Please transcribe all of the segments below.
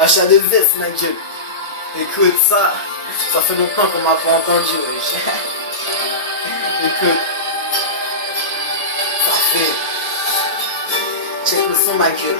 Achat de veste, ma gueule. Écoute, ça fait longtemps qu'on m'a pas entendu, wesh. Écoute, parfait. Check le son, ma gueule.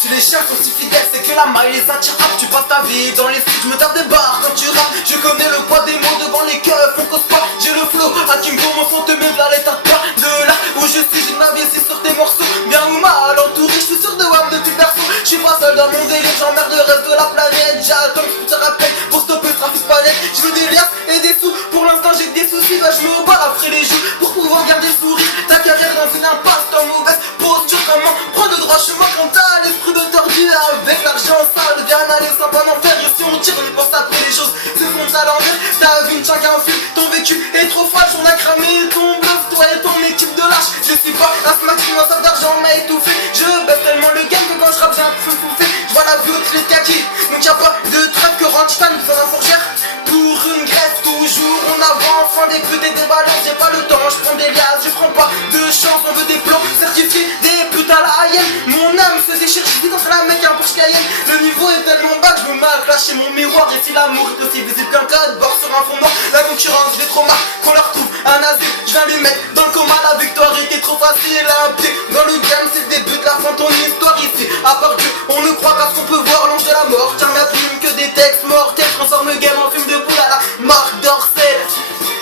Si les chiens sont si fidèles, c'est que la maille les attire. Tu passes ta vie dans les streets, je me tape des barres quand tu rappes. Je connais le poids des mots devant les keufs, on cause pas. J'ai le flow, à qui me commence on te met là l'état de pas. De là où je suis, j'ai ma vie c'est sur tes morceaux. Bien ou mal entouré, je suis sûr de WAM depuis perso. Je suis pas seul dans mon délire, j'emmerde le reste de la planète. J'attends que tu te rappelles pour stopper ce trafic palette. Je veux des liasses et des sous, pour l'instant j'ai que des soucis. Bah je me bats après les joues pour pouvoir garder le sourire. Ta carrière dans une impasse, ta mauvaise posture. Comment prendre le droit chemin quand t'as l'esprit de tordu. Avec l'argent sale, viens aller sans pas en faire. Et si on tire, on pense après les choses se font à l'envers. Ta vie, chacun fil, ton vécu est trop froid. On a cramé ton bluff, toi et ton équipe de lâche. Je suis pas un smack qui m'en d'argent m'a étouffé. Je baisse tellement le game que quand je rappe j'ai un peu fouffé. Je vois la vie au les kakis, donc y'a pas de trêve que rentre Titan dans la fourchère. Pour une graisse, toujours on avance. Fin des putes et des balances, j'ai pas le temps. Je prends des liasses, je prends pas de chance. On veut des plans certifiés, des putes à la haine. Mon âme se déchire, je suis dans la mec un Porsche Cayenne. Le niveau est tellement bas que je me mets à clasher mon miroir. Et si l'amour est aussi visible qu'un code bord sur un fond noir, la concurrence, j'ai trop marre qu'on leur trouve un asile. Je viens lui mettre dans le coma, la victoire était trop facile. Un pied dans le game, c'est le début de la fin de ton histoire ici. À part Dieu, on ne croit pas ce qu'on peut voir, l'ange de la mort. Tiens ma plume que des textes mortels, transforme le game en film de boule à la Marc Dorcel.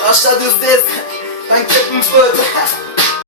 Achat de SDS,